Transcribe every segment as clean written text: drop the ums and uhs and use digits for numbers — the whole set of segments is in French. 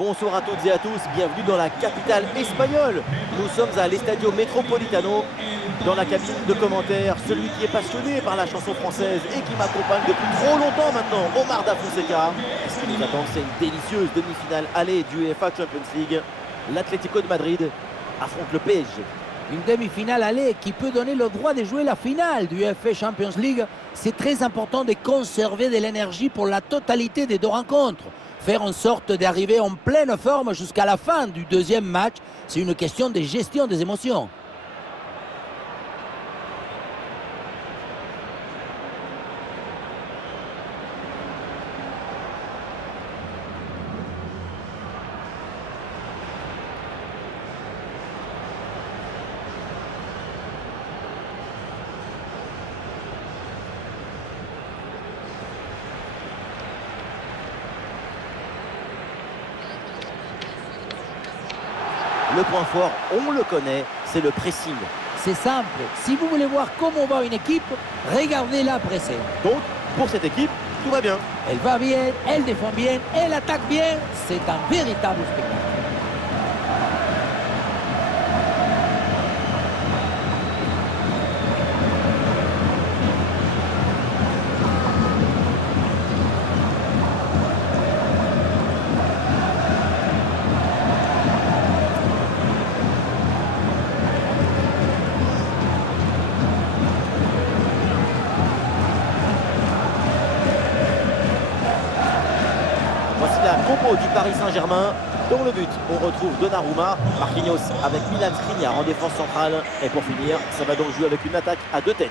Bonsoir à toutes et à tous, bienvenue dans la capitale espagnole. Nous sommes à l'Estadio Metropolitano, dans la cabine de commentaires, celui qui est passionné par la chanson française et qui m'accompagne depuis trop longtemps maintenant, Omar Da Fonseca. Ce qui nous attend, c'est une délicieuse demi-finale aller du UEFA Champions League. L'Atlético de Madrid affronte le PSG. Une demi-finale aller qui peut donner le droit de jouer la finale du UEFA Champions League. C'est très important de conserver de l'énergie pour la totalité des deux rencontres. Faire en sorte d'arriver en pleine forme jusqu'à la fin du deuxième match, c'est une question de gestion des émotions. Le point fort, on le connaît, c'est le pressing. C'est simple, si vous voulez voir comment va une équipe, regardez-la presser. Donc, pour cette équipe, tout va bien. Elle va bien, elle défend bien, elle attaque bien, c'est un véritable spectacle. Voici la compo du Paris Saint-Germain. Dans le but, on retrouve Donnarumma, Marquinhos avec Milan Skriniar en défense centrale. Et pour finir, ça va donc jouer avec une attaque à deux têtes.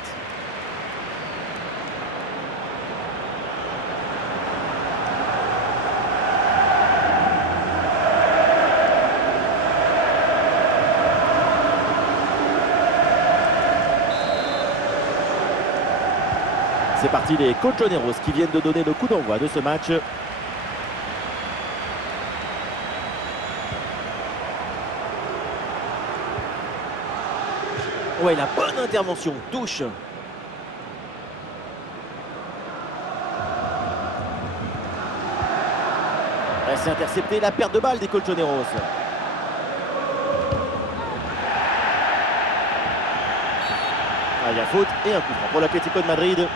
C'est parti, les Colchoneros qui viennent de donner le coup d'envoi de ce match. Ouais, la bonne intervention, touche. C'est intercepté, la perte de balle des Colchoneros. Ah, il y a faute et un coup franc pour l'Atlético de Madrid.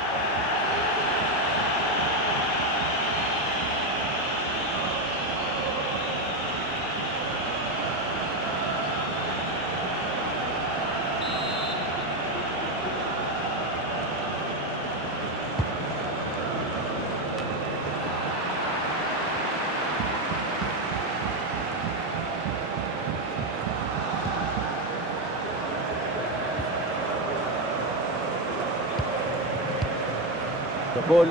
De Paul.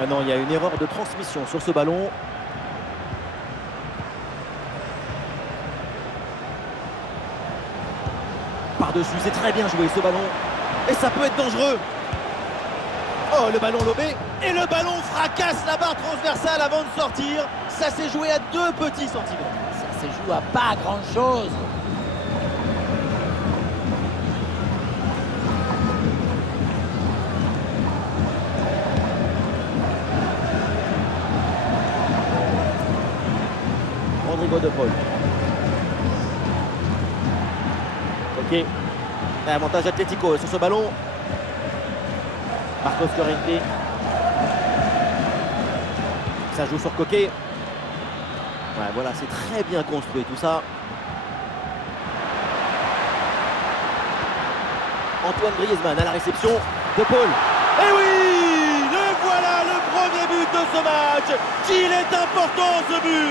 Maintenant, il y a une erreur de transmission sur ce ballon. Par-dessus, c'est très bien joué ce ballon. Et ça peut être dangereux. Oh, le ballon lobé. Et le ballon fracasse la barre transversale avant de sortir. Ça s'est joué à 2 petits centimètres. Ça se joue à pas grand-chose. Rodrigo de Paul. Ok. Avantage Atlético sur ce ballon. Marcos Llorente. Ça joue sur Coquet. Ouais, voilà, c'est très bien construit tout ça. Antoine Griezmann à la réception. De Paul. Et oui, le voilà, le premier but de ce match. Qu'il est important ce but.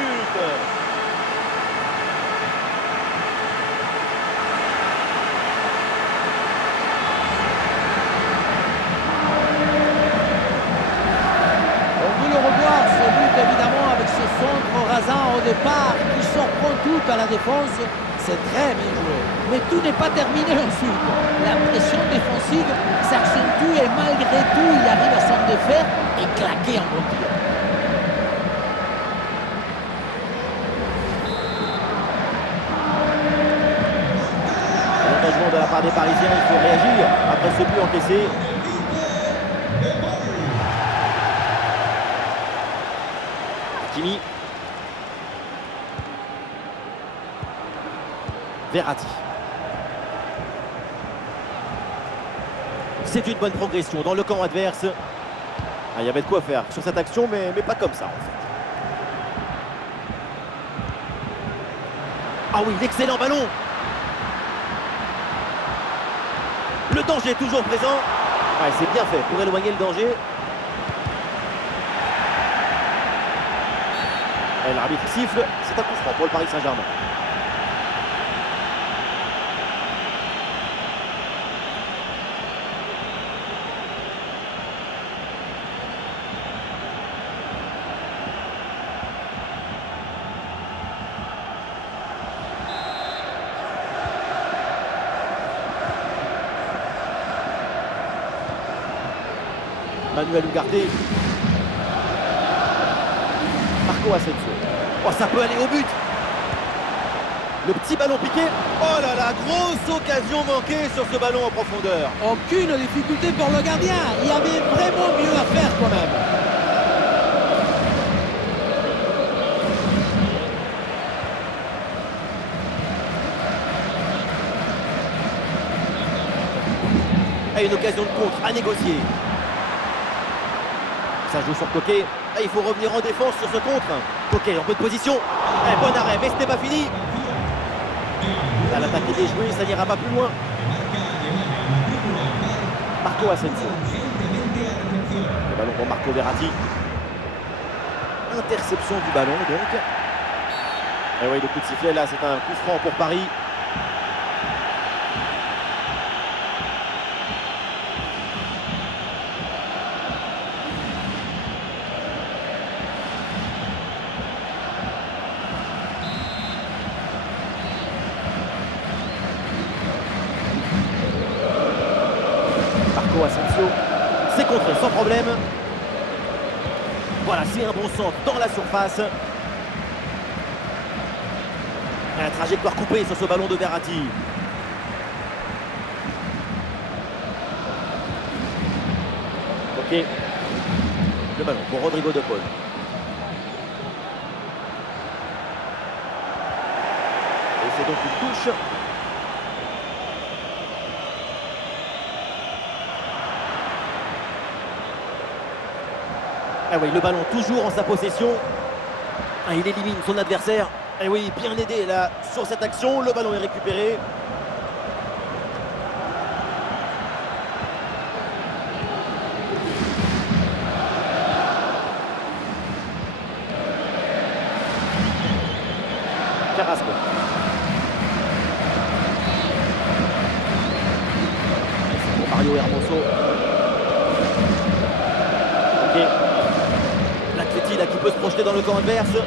Évidemment, avec ce centre rasant au départ qui surprend tout à la défense, c'est très bien joué. Mais tout n'est pas terminé ensuite. La pression défensive s'accentue et malgré tout, il arrive à s'en défaire et claquer en bon tir. L'engagement de la part des Parisiens, il faut réagir après ce but encaissé. Hakimi. Verratti. C'est une bonne progression dans le camp adverse. Ah, il y avait de quoi faire sur cette action, mais pas comme ça en fait. Ah oui, l'excellent ballon. Le danger est toujours présent. Ouais, c'est bien fait pour éloigner le danger. Et l'arbitre siffle, c'est un coup franc pour le Paris Saint-Germain. Manuel Ugarte. Marco Asensio. Oh, ça peut aller au but. Le petit ballon piqué. Oh là là, grosse occasion manquée sur ce ballon en profondeur. Aucune difficulté pour le gardien. Il y avait vraiment mieux à faire quand même. Et une occasion de contre à négocier. Ça joue sur Coquet. Et il faut revenir en défense sur ce contre. Coquet en bonne position. Et bon arrêt, mais ce n'est pas fini. Là, l'attaque est déjouée, ça n'ira pas plus loin. Marco Asensio. Le ballon pour Marco Verratti. Interception du ballon donc. Et oui, le coup de sifflet là, c'est un coup franc pour Paris. Asensio, c'est contré sans problème. Voilà, c'est un bon centre dans la surface. La trajectoire coupée sur ce ballon de Verratti. Ok. Le ballon pour Rodrigo de Paul. Et c'est donc une touche. Ah oui, le ballon toujours en sa possession. Ah, il élimine son adversaire. Et oui, bien aidé là sur cette action. Le ballon est récupéré. Carrasco. C'est pour Mario Hermoso. Ok. Là, qui peut se projeter dans le camp adverse.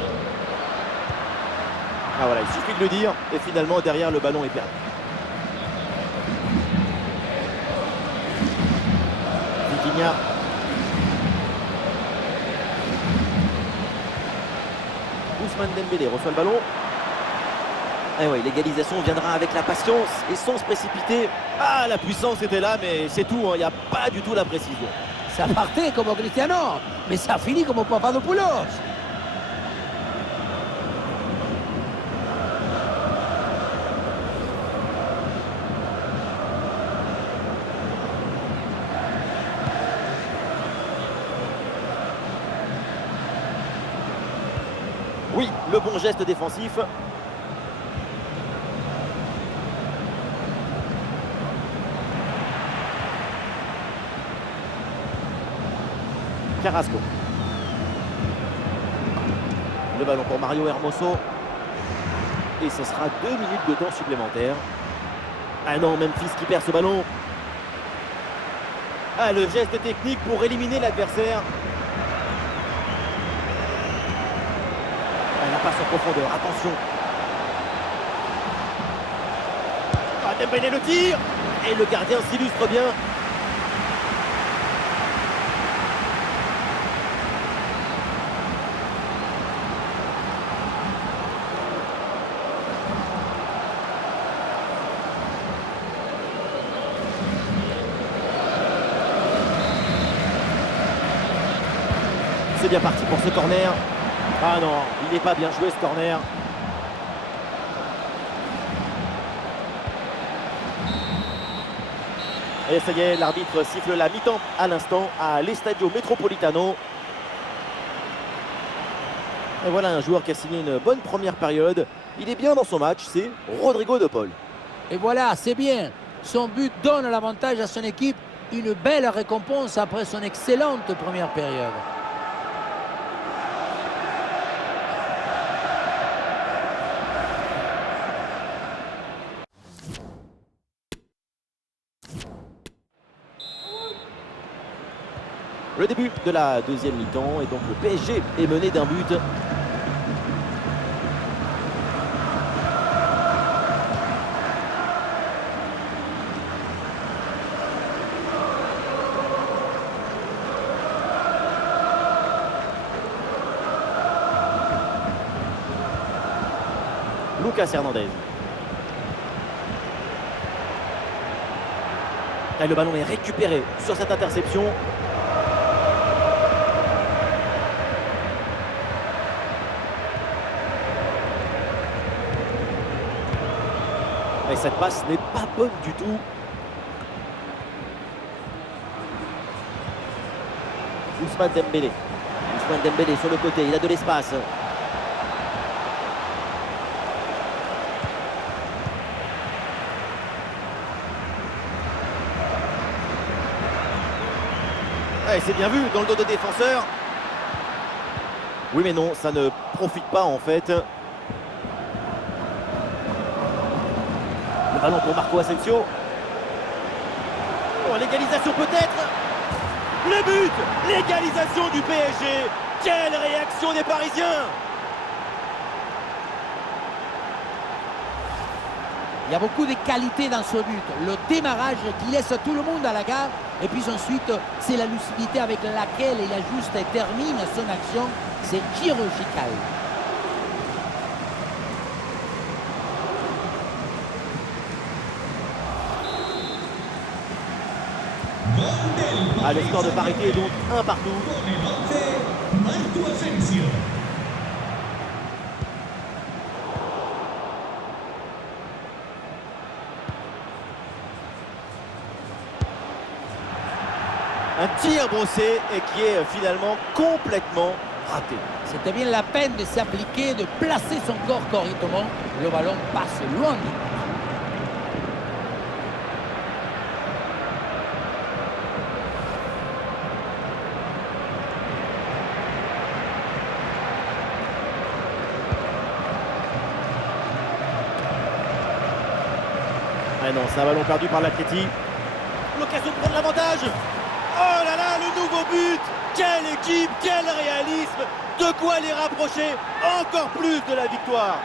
Ah voilà, il suffit de le dire. Et finalement, derrière, le ballon est perdu. Vitinha. Ousmane Dembélé reçoit le ballon. Et oui, l'égalisation viendra avec la patience et sans se précipiter. Ah, la puissance était là, mais c'est tout. Il n'y a pas du tout la précision. Ça partait comme Cristiano, mais ça finit comme Papadopoulos. Oui, le bon geste défensif. Carrasco. Le ballon pour Mario Hermoso. Et ce sera 2 minutes de temps supplémentaire. Ah non, Memphis qui perd ce ballon. Ah, le geste technique pour éliminer l'adversaire. Ah, la passe en profondeur, attention. Ah, Dembélé le tir. Et le gardien s'illustre bien. C'est bien parti pour ce corner. Ah non, il n'est pas bien joué ce corner. Et ça y est, l'arbitre siffle la mi-temps à l'instant à l'Estadio Metropolitano. Et voilà un joueur qui a signé une bonne première période. Il est bien dans son match, c'est Rodrigo de Paul. Et voilà, c'est bien. Son but donne l'avantage à son équipe. Une belle récompense après son excellente première période. Le début de la deuxième mi-temps et donc le PSG est mené d'un but. Lucas Hernandez. Et le ballon est récupéré sur cette interception. Et cette passe n'est pas bonne du tout. Ousmane Dembélé. Ousmane Dembélé sur le côté, il a de l'espace. Ouais, c'est bien vu dans le dos de défenseur. Oui mais non, ça ne profite pas en fait. Le ballon pour Marco Asensio. Oh, l'égalisation peut-être. Le but, l'égalisation du PSG. Quelle réaction des Parisiens! Il y a beaucoup de qualité dans ce but. Le démarrage qui laisse tout le monde à la gare. Et puis ensuite, c'est la lucidité avec laquelle il ajuste et termine son action. C'est chirurgical. Ah, le score de parité est donc 1 partout. Un tir brossé et qui est finalement complètement raté. C'était bien la peine de s'appliquer, de placer son corps correctement. Le ballon passe loin du but. Ah non, c'est un ballon perdu par l'Atleti. L'occasion de prendre l'avantage. Oh là là, le nouveau but. Quelle équipe, quel réalisme. De quoi les rapprocher encore plus de la victoire.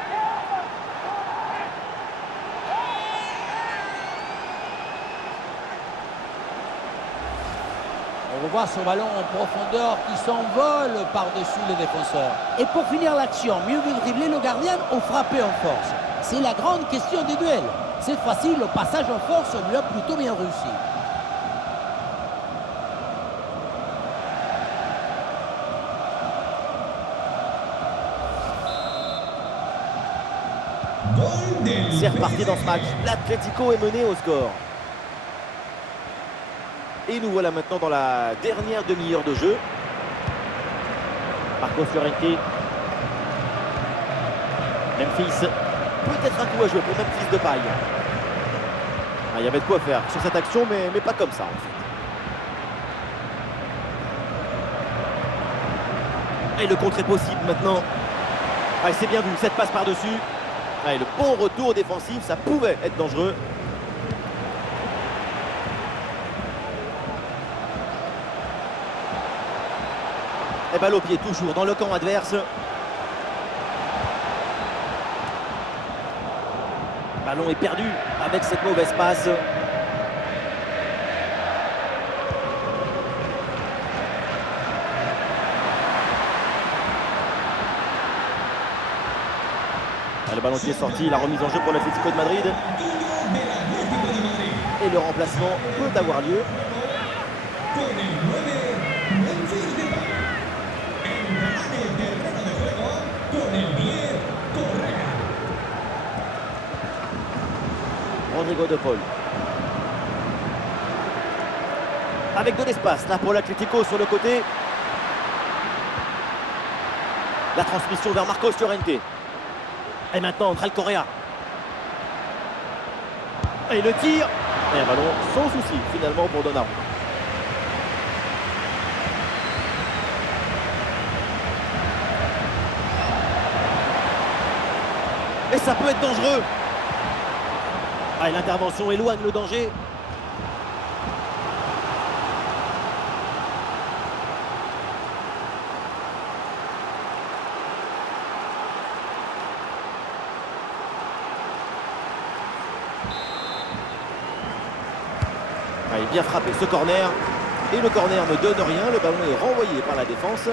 On revoit ce ballon en profondeur qui s'envole par-dessus les défenseurs. Et pour finir l'action, mieux vaut dribbler le gardien ou frapper en force? C'est la grande question des duels. Cette fois-ci, le passage en force lui a plutôt bien réussi. C'est reparti dans ce match. L'Atlético est mené au score. Et nous voilà maintenant dans la dernière demi-heure de jeu. Marco Llorente. Memphis. Peut-être un coup à jouer pour Memphis Depay. Ah, il y avait de quoi faire sur cette action, mais pas comme ça en fait. Et le contre est possible maintenant. Ah, c'est bien vu, cette passe par-dessus. Ah, et le bon retour défensif, ça pouvait être dangereux. Et balle au pied toujours dans le camp adverse. Ballon est perdu avec cette mauvaise passe. Le ballon qui est sorti, la remise en jeu pour l'Atlético de Madrid. Et le remplacement peut avoir lieu. Rodrigo de Paul. avec de l'espace là pour l'Atlético sur le côté. La transmission vers Marcos Llorente. Et maintenant, André Correa. Et le tir. Et un ballon sans souci, finalement, pour Donnarumma. Et ça peut être dangereux. Ah, et l'intervention éloigne le danger. Allez, bien frappé ce corner. Et le corner ne donne rien. Le ballon est renvoyé par la défense.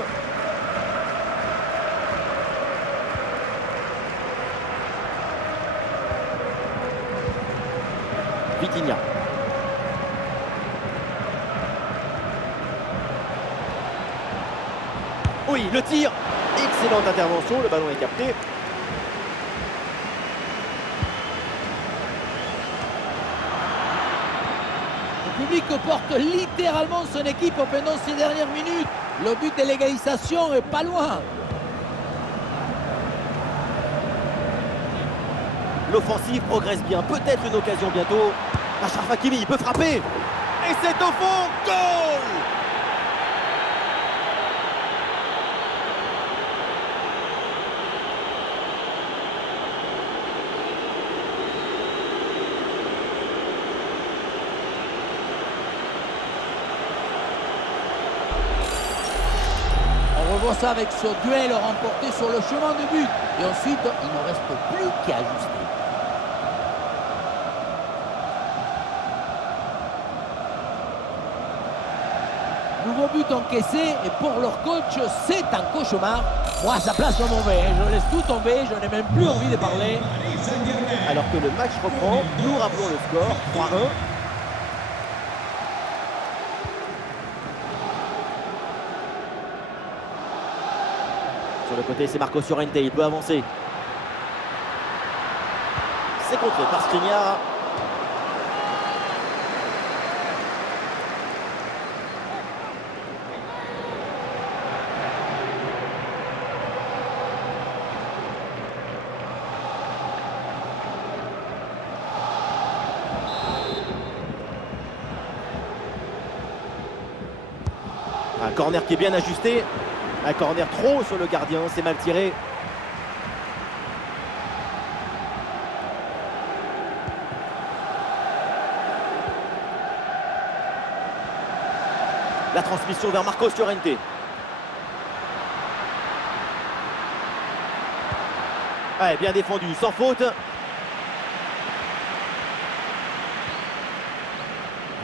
Vitinha. Oui, le tir. Excellente intervention. Le ballon est capté. Le public porte littéralement son équipe pendant ces dernières minutes. Le but de l'égalisation est pas loin. L'offensive progresse bien. Peut-être une occasion bientôt. Achraf Hakimi, il peut frapper. Et c'est au fond. Goal! On revoit ça avec ce duel remporté sur le chemin de but. Et ensuite, il ne reste plus qu'à ajuster. Nouveau but encaissé et pour leur coach, c'est un cauchemar. Moi, à sa place, je m'en vais. Je laisse tout tomber, je n'ai même plus envie de parler. Alors que le match reprend, nous rappelons le score, 3-1. Sur le côté, c'est Marcos Llorente, il peut avancer. C'est contré par Skriniar. Un corner qui est bien ajusté. Un corner trop sur le gardien, c'est mal tiré. La transmission vers Marcos Llorente. Ouais, bien défendu, sans faute.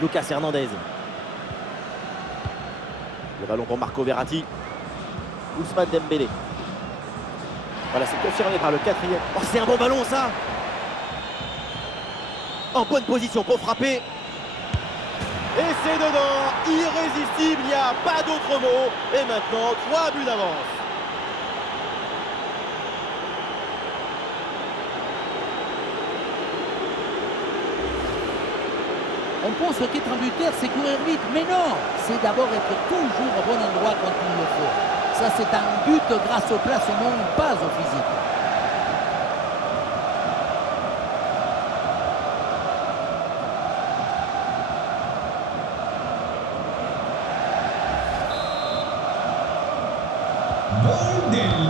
Lucas Hernandez. Le ballon pour Marco Verratti. Ousmane Dembélé. Voilà, c'est confirmé par le quatrième. Oh, c'est un bon ballon, ça. En bonne position pour frapper. Et c'est dedans. Irrésistible, il n'y a pas d'autre mot. Et maintenant, 3 buts d'avance. On pense qu'être un buteur, c'est courir vite. Mais non, c'est d'abord être toujours au bon endroit quand il le faut. Ça, c'est un but grâce au placement, pas au physique.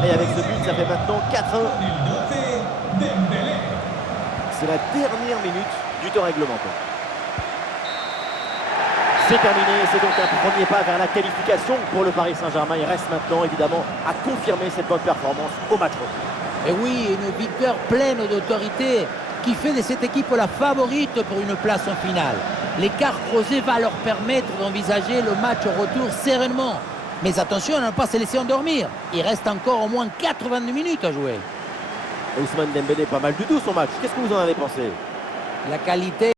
Et avec ce but, ça fait maintenant 4-1. C'est la dernière minute du temps réglementaire. C'est terminé, c'est donc un premier pas vers la qualification pour le Paris Saint-Germain. Il reste maintenant évidemment à confirmer cette bonne performance au match retour. Et oui, une victoire pleine d'autorité qui fait de cette équipe la favorite pour une place en finale. L'écart creusé va leur permettre d'envisager le match retour sereinement. Mais attention à ne pas se laisser endormir. Il reste encore au moins 82 minutes à jouer. Ousmane Dembélé, pas mal du tout son match. Qu'est-ce que vous en avez pensé? La qualité